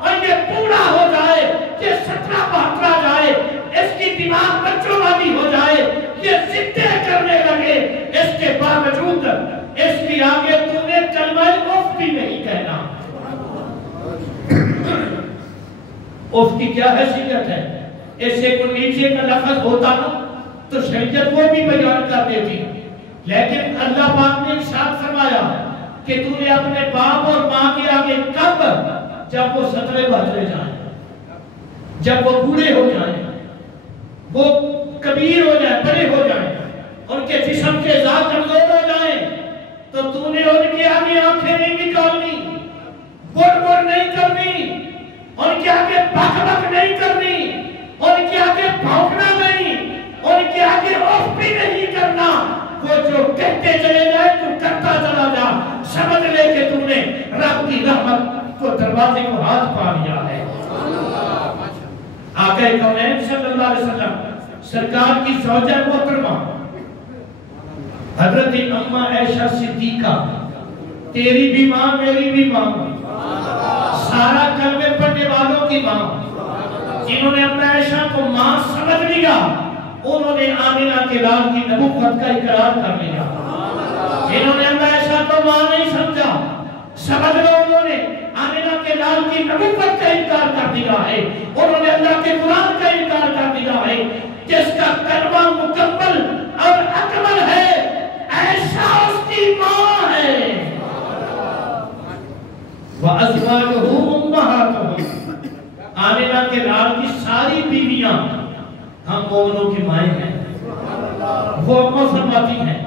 اور یہ پورا ہو جائے، یہ 17 مہترا جائے، اس کی دماغ بچوں والی ہو جائے، یہ ضدیں کرنے لگے، اس کے باوجود اس کی آگے تو نے کلمہ اف بھی نہیں کہنا۔ اف کی کیا حیثیت ہے؟ اس سے کوئی نیچے کا لفظ ہوتا نا تو شریعت وہ بھی بیان کر دیتی، لیکن اللہ پاک نے ارشاد فرمایا کہ تو نے اپنے باپ اور ماں کے آگے کب؟ جب وہ 17 بہترے جائیں، جب وہ بوڑھے ہو جائیں، وہ کبیر ہو جائیں، بڑے ہو جائیں، ان کے جسم کے ذات کمزور ہو جائیں، تو تو نے ان کے آگے آنکھیں نہیں نکالنی، بڑ نہیں کرنی، ان کے آگے بک بک نہیں کرنی، ان کے آگے بھونکنا نہیں، ان کے آگے اوف بھی نہیں کرنا۔ وہ جو کہتے چلے جائے تو کرتا چلا جا، سمجھ لے کہ تم نے رب کی رحمت کو دروازے کو ہاتھ پا لیا ہے۔ آقا کونین صلی اللہ علیہ وسلم سرکار کی زوجہ محترمہ حضرت اماں عائشہ صدیقہ، تیری بھی ماں میری بھی ماں، سارا کلمے پڑھنے والوں کی ماں، جنہوں نے اماں عائشہ کو ماں سمجھ لیا، انہوں نے آمنہ کے لال کی نبوت کا اقرار کر لیا۔ جنہوں نے اماں عائشہ کو ماں نہیں سمجھا، سمجھ لو انہوں نے آمنہ کے لال کی نبوت کا انکار کر دیا ہے، انہوں نے اللہ کے قرآن کا انکار کر دیا ہے، جس کا کلمہ مکمل اور اکمل ہے، عائشہ اس کی ماں ہے۔ وَأَزْوَاجُهُ أُمَّهَاتُهُمْ، آمنہ کے لال کی ساری بیویاں ہم مومنوں کی مائیں ہیں۔ وہ فرماتی ہیں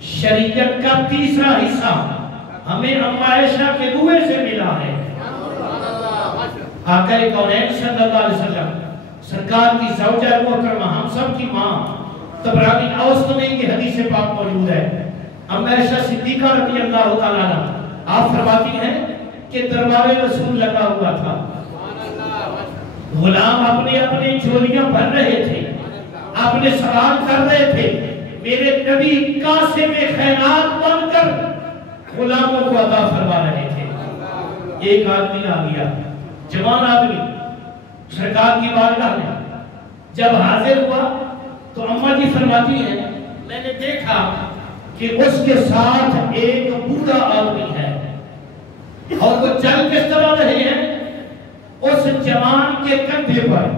شریعت کا تیسرا حصہ ہمیں اما عائشہ کے دوے سے ملا ہے۔ آقا کونین صلی اللہ علیہ وسلم سرکار کی زوجہ محترمہ ہم سب کی ماں طبرانی اوسط میں کی حدیث پاک موجود ہے۔ اما عائشہ صدیقہ رضی اللہ تعالیٰ عنہ آپ فرماتی ہیں کہ دربار رسول لگا ہوا تھا، غلام اپنے اپنے جھولیاں بھر رہے تھے، اپنے سوال کر رہے تھے، میرے نبی قاسم خیرات بن کر غلاموں کو عطا فرما رہے تھے۔ ایک آدمی آ گیا، جوان آدمی سرکار کی بارگاہ میں جب حاضر ہوا تو اماں جی فرماتی ہیں میں نے دیکھا کہ اس کے ساتھ ایک بوڑھا آدمی ہے اور وہ چل کس طرح رہے ہیں، اس جوان کے کندھے پر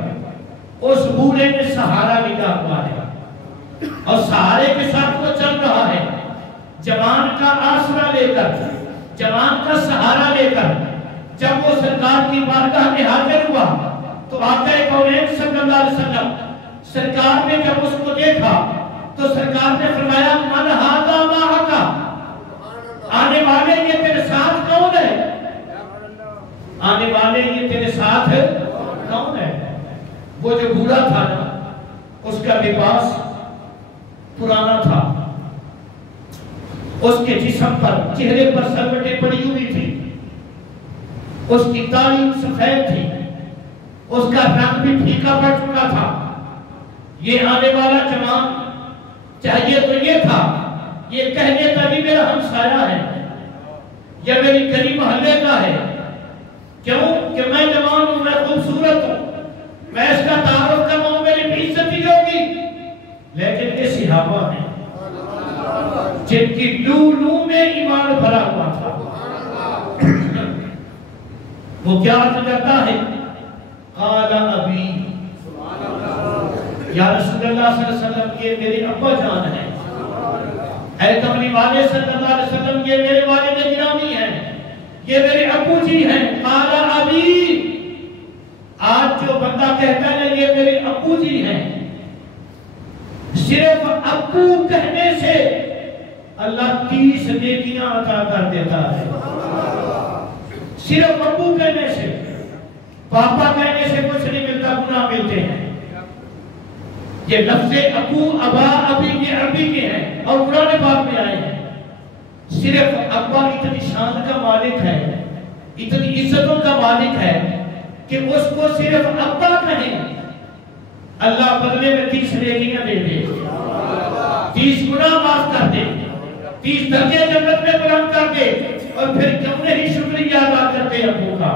اس بوڑھے نے سہارا لگا ہوا ہے اور سہارے کے ساتھ وہ چل رہا ہے، جوان کا آسرا لے کر، جوان کا سہارا لے کر۔ جب وہ سرکار کی بارگاہ میں حاضر ہوا تو آقا کونین صلی اللہ علیہ وسلم سرکار نے جب اس کو دیکھا تو سرکار نے فرمایا من ھذا معک، آنے والے یہ تیرے ساتھ کون ہے؟ آنے والے یہ تیرے ساتھ کون ہے؟ وہ جو بوڑھا تھا نا اس کا لباس پرانا تھا، اس کے جسم پر چہرے پر سلوٹیں پڑی ہوئی تھی، اس کی داڑھی سفید تھی، اس کا رنگ بھی پھیکا پڑ چکا تھا۔ یہ آنے والا جوان چاہیے تو یہ تھا یہ کہہ دیتا بھی میرا ہمسایہ ہے یا میری گلی محلے کا ہے، کیوں کہ میں جوان ہوں، میں خوبصورت ہوں، میں اس کا تعارف کروں، میری بھی عزتی ہوگی۔ لیکن یہ صحابہ ہیں جن کی لو میں ایمان بھرا ہوا تھا، وہ کیا عرض کرتا ہے؟ قال ابی، یا رسول اللہ صلی اللہ علیہ وسلم یہ میرے ابا جان ہیں، اے کملی والے صلی اللہ علیہ وسلم یہ میرے والد گرامی ہیں، یہ میرے ابو جی ہیں۔ قال ابی، آج جو بندہ کہتا ہے یہ میرے ابو جی ہیں، صرف ابو کہنے سے اللہ 30 نیکیاں عطا کر دیتا ہے، صرف ابو کہنے سے، پاپا کہنے سے کچھ نہیں ملتا، گناہ ملتے ہیں۔ یہ لفظ ابو، ابا، ابی یہ عربی کے ہیں اور قرآن پاک میں آئے ہیں۔ صرف ابا اتنی شان کا مالک ہے، اتنی عزتوں کا مالک ہے کہ اس کو صرف ابا کہیں، اللہ بدلے میں 30 نیکیاں دے دے، 30 گناہ معاف کر دے، 30 درجے جنت میں بلند کر دے، اور پھر کیوں نہیں شکریہ ادا کرتے ابو کا؟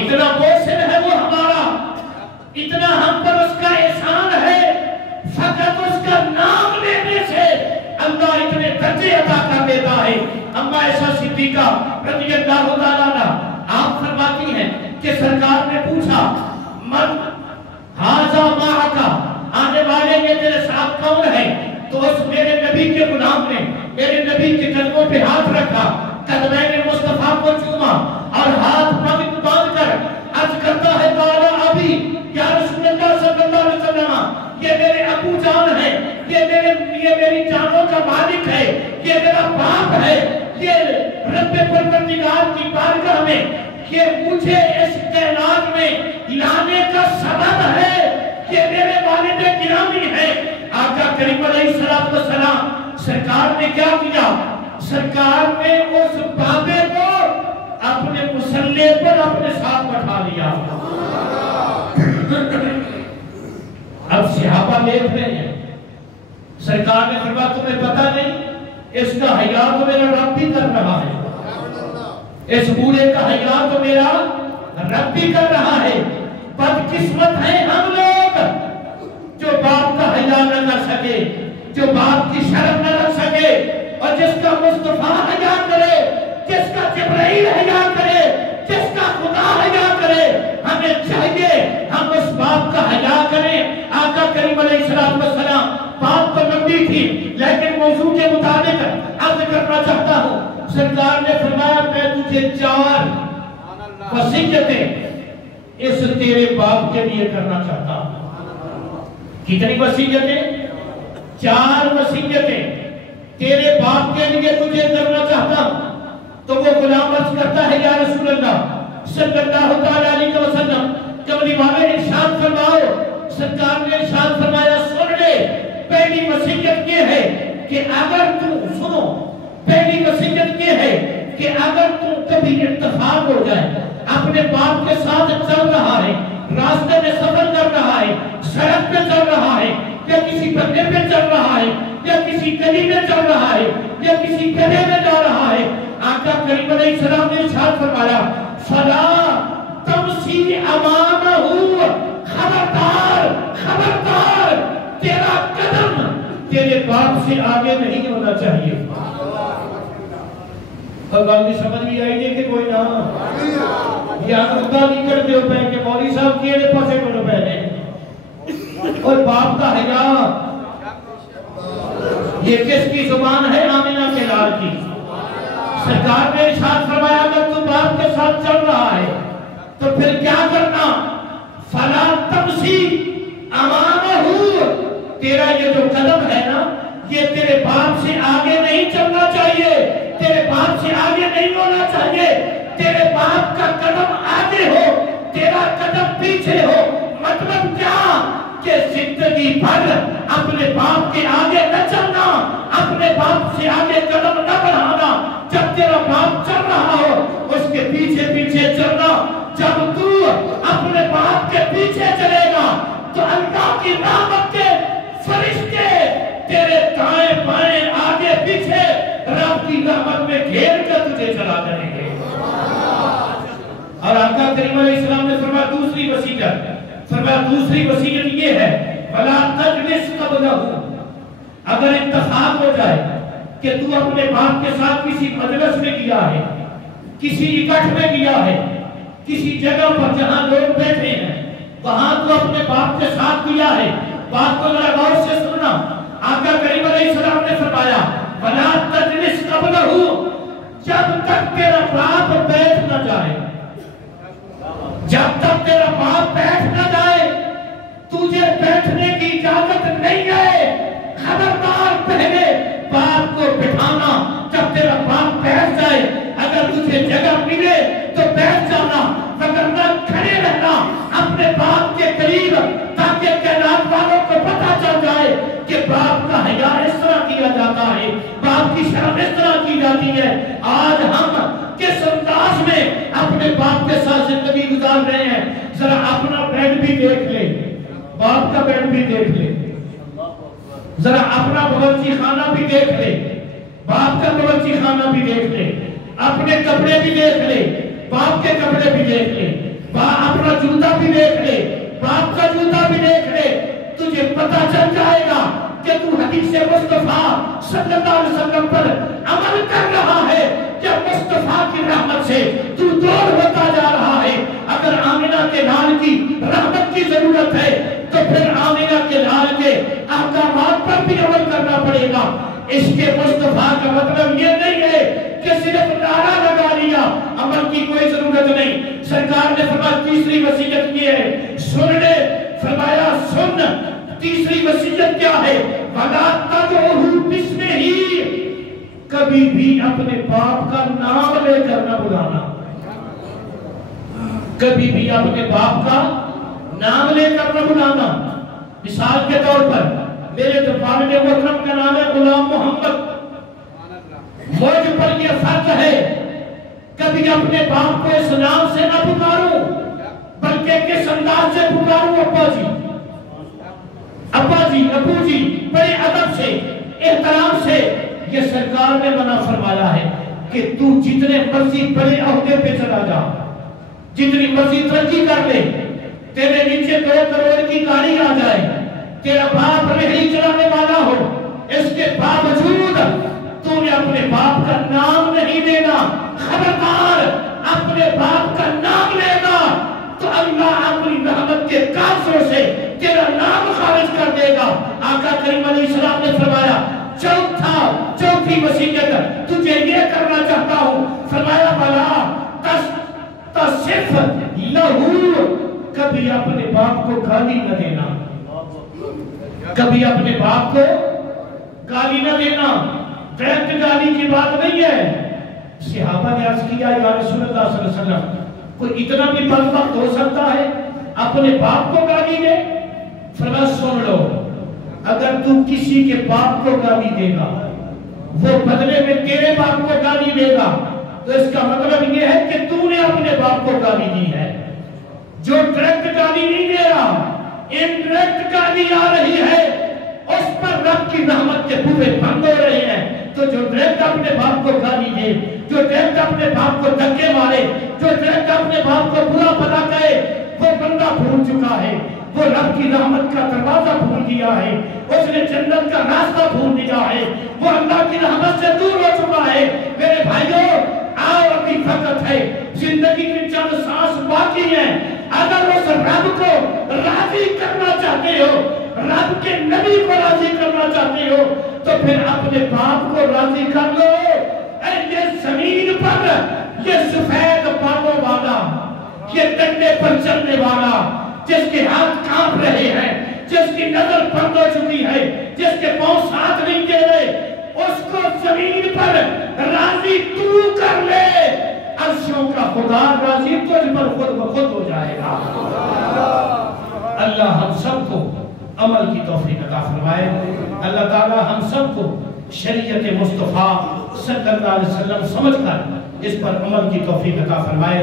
اتنا محسن ہے وہ ہمارا، اتنا ہم پر اس کا احسان ہے، فقط اس کا نام لینے سے اللہ اتنے درجے عطا کر دیتا ہے۔ اما عائشہ صدیقہ رضی اللہ تعالیٰ عنہ آپ فرماتی ہیں کہ سرکار نے پوچھا من ھذا معک، آنے والے یہ تیرے ساتھ کون ہے؟ تو اس میرے نبی کے غلام نے میرے نبی کے قدموں پہ ہاتھ رکھا، قدمین مصطفیٰ کو چوما اور ہاتھ پاک باندھ کر عرض کرتا ہے قال ابی، یا رسول اللہ صلی اللہ علیہ وسلم یہ میرے ابو جان ہے، یہ میری جانوں کا مالک ہے، یہ میرا باپ ہے، یہ رب پروردگار کی بارگاہ میں یہ مجھے اس کائنات میں لانے کا سبب ہے، یہ میرے والد گرامی ہے۔ آقا کریم علیہ السلام سرکار نے کیا کیا؟ سرکار نے اس بابے کو اپنے مسلح پر اپنے ساتھ بٹھا لیا۔ اب صحابہ دیکھ رہے ہیں، سرکار نے فرمایا تمہیں پتہ نہیں اس کا حیا تو میرا رب بھی کر رہا ہے، اس بوڑھے کا حیا تو میرا رب بھی کر رہا ہے۔ بدقسمت ہیں ہم لوگ جو باپ کا حیا نہ کر سکے، جو باپ کی شرم نہ رکھ سکے، اور جس کا مصطفیٰ حیا کرے، جس کا جبرائیل حیا کرے، جس کا خدا حیا کرے۔ ہمیں چاہیے ہم اس باپ کا حیا کریں۔ آقا کریم علیہ السلام بات تو لمبی تھی لیکن موضوع کے مطابق عرض کرنا چاہتا ہوں۔ سرکار نے فرمایا میں تجھے 4 وصیتیں اس تیرے باپ کے لیے کرنا چاہتا ہوں۔ کتنی وصیتیں؟ 4 وصیتیں تیرے باپ کے لیے تجھے کرنا چاہتا تو وہ غلام عرض کرتا ہے یا رسول اللہ صلی اللہ تعالیٰ علیہ وسلم کملی والے ارشاد فرماؤ. سرکار نے ارشاد فرمایا سن لے پہلی وصیت یہ ہے کہ اگر تو سنو پہلی وصیت یہ ہے کہ اگر تو کبھی اتفاق ہو جائے اپنے باپ کے ساتھ چل رہا ہے راستے میں سفر کر رہا ہے سڑک پہ چل رہا ہے یا کسی بندے پہ چل رہا ہے یا کسی گلی میں چل رہا ہے یا کسی گلے میں جا رہا ہے آقا کریم علیہ السلام نے ارشاد فرمایا فلا تمشی امامہ خبردار خبردار تیرا قدم تیرے باپ سے آگے نہیں ہونا چاہیے. اور بات بھی سمجھ بھی آئی ہے کہ کوئی نہ یا خدا نہیں کرتے ہو پہن کے مولوی صاحب کیڑے پاسے کو پہنے اور باپ کا حیا یہ کس کی زبان ہے؟ آمینہ کے لال کی. سرکار نے ارشاد فرمایا اگر تو باپ کے ساتھ چل رہا ہے تو پھر کیا کرنا؟ فلا تمشی امامہ تیرا یہ جو قدم ہے نا یہ تیرے باپ سے آگے نہیں چلنا چاہیے تیرے باپ سے آگے نہیں ہونا چاہیے. تیرے باپ کا قدم آگے ہو تیرا قدم پیچھے ہو. مطلب کیا کہ زندگی بھر اپنے باپ کے آگے نہ چلنا اپنے باپ سے آگے قدم نہ بڑھانا. جب تیرا باپ چل رہا ہو اس کے پیچھے پیچھے چلنا. جب تو اپنے باپ کے پیچھے چلے گا تو اللہ کی رحمت کے فرشتے تیرے دائیں بائیں آگے پیچھے رب کی رحمت میں گھیر کر تجھے چلا جائیں گے. اور آقا کریم علیہ السلام نے فرمایا دوسری وصیت یہ ہے وَلَا تَجْلِسْ قَبْلَهُ اگر اتفاق ہو جائے کہ تو اپنے باپ کے ساتھ کسی مجلس میں گیا ہے کسی اکٹھ میں گیا ہے کسی جگہ پر جہاں لوگ بیٹھے ہیں وہاں تو اپنے باپ کے ساتھ گیا ہے. بات کو ذرا غور سے سننا. آقا کریم علیہ السلام نے فرمایا وَلَا تَجْلِسْ قَبْلَهُ جب تک تیرا باپ بیٹھ نہ جائے جب تک تیرا باپ بیٹھ نہ جائے تجھے بیٹھنے کی اجازت نہیں ہے. خبردار پہلے باپ کو بٹھانا جب تیرا باپ بیٹھ جائے اگر تجھے جگہ ملے تو بیٹھ جانا وگرنہ کھڑے رہنا اپنے باپ کے قریب تاکہ کائنات والوں کو پتہ چل جائے کہ باپ کا حیا اس طرح کیا جاتا ہے باپ کی شرم اس طرح کی جاتی ہے. آج ہم کس انداز میں اپنے باپ کے ساتھ زندگی گزار رہے ہیں ذرا اپنا بیڈ بھی دیکھ لے باپ کا بیڈ بھی دیکھ لے ذرا اپنا باورچی خانہ بھی دیکھ لے باپ کا باورچی خانہ بھی دیکھ لے اپنے کپڑے بھی دیکھ لے باپ کے کپڑے بھی دیکھ لے اپنا جوتا بھی دیکھ لے باپ کا جوتا بھی دیکھ لے. تجھے پتہ چل جائے گا کہ تو حدیث مصطفیٰ صلی اللہ علیہ وسلم پر عمل کر رہا ہے جب مصطفیٰ کی رحمت سے تو دور ہوتا جا رہا ہے. اگر آمینہ کے لال کی رحمت کی ضرورت ہے تو پھر آمینہ کے لال کے احکامات پر بھی عمل کرنا پڑے گا. اس کے مصطفیٰ کا مطلب یہ نہیں ہے کہ صرف نعرہ لگا لیا عمل کی کوئی ضرورت نہیں. سرکار نے فرمایا تیسری وصیت کی ہے سن لے. فرمایا سن تیسری وصیت کیا ہے وَلَا تَدْعُهُ بِاسْمِهِ کبھی بھی اپنے باپ کا نام لے کر نہ بلانا. کبھی بھی اپنے باپ کا نام لے کر نہ بلانا. مثال کے طور پر میرے جو والد محترم کا نام ہے غلام محمد مجھ پر یہ فرض ہے کبھی اپنے باپ کو اس نام سے نہ پکاروں بلکہ کس انداز سے پکاروں ابا جی ابو جی بڑے ادب سے احترام سے. یہ سرکار نے منع فرمایا ہے کہ تو جتنے مرضی بڑے عہدے پہ چلا جا جتنی مرضی ترقی کر لے تیرے نیچے 2 کروڑ کی گاڑی آ جائے تیرا باپ ریہڑی چلانے والا ہو اس کے باوجود تو نے اپنے باپ کا نام نہیں لینا. خبردار اپنے باپ کا نام لینا تو اللہ اپنی رحمت کے قابضوں سے تیرا نام خارج کر دے گا. آقا کریم علیہ السلام نے فرمایا چوتھی وصیت تجھے یہ کرنا چاہتا ہوں. فرمایا بلا تصف لہو کبھی اپنے باپ کو گالی نہ دینا کبھی اپنے باپ کو گالی نہ دینا. ڈائریکٹ گالی کی بات نہیں ہے. صحابہ نے عرض کیا یا رسول اللہ صلی اللہ علیہ وسلم کوئی اتنا بھی بدبخت ہو سکتا ہے اپنے باپ کو گالی دے؟ فرمایا سن لو، اگر تو کسی کے باپ کو گالی دے گا وہ بدلے میں تیرے باپ کو گالی دے گا تو اس کا مطلب یہ ہے کہ تو نے اپنے باپ کو گالی دی ہے. جو ڈائریکٹ گالی نہیں دے رہا انڈائریکٹ گالی آ رہی ہے اس پر رب کی رحمت کے بوئے بند ہو رہے ہیں. تو جو ڈائریکٹ اپنے باپ کو گالی دے، جو ڈائریکٹ اپنے باپ کو دھکے مارے، جو ڈائریکٹ اپنے باپ کو برا بھلا کہے، وہ بندہ بھول چکا ہے، وہ رب کی رحمت کا دروازہ بھول گیا ہے، اس نے جنت کا راستہ بھول دیا ہے، وہ اللہ کی رحمت سے دور ہو چکا ہے. میرے بھائیوں آؤ ابھی وقت ہے، زندگی میں چند سانس باقی ہیں. اگر اس رب کو راضی کرنا چاہتے ہو، رب کے نبی کو راضی کرنا چاہتے ہو تو پھر اپنے باپ کو راضی کر لو. یہ زمین پر یہ سفید بالوں والا، یہ ڈنڈے پر چلنے والا، جس کے ہاتھ کانپ رہے ہیں، جس کی نظر بند ہو چکی ہے، جس کے پاؤں ساتھ نہیں دے رہے، اس کو زمین پر راضی تو کر لے، عرشوں کا خدا راضی تجھ پر خود بخود ہو جائے گا. اللہ ہم سب کو عمل کی توفیق عطا فرمائے. اللہ تعالی ہم سب کو شریعت مصطفیٰ صلی اللہ علیہ وسلم سمجھ کر اس پر عمل کی توفیق عطا فرمائے.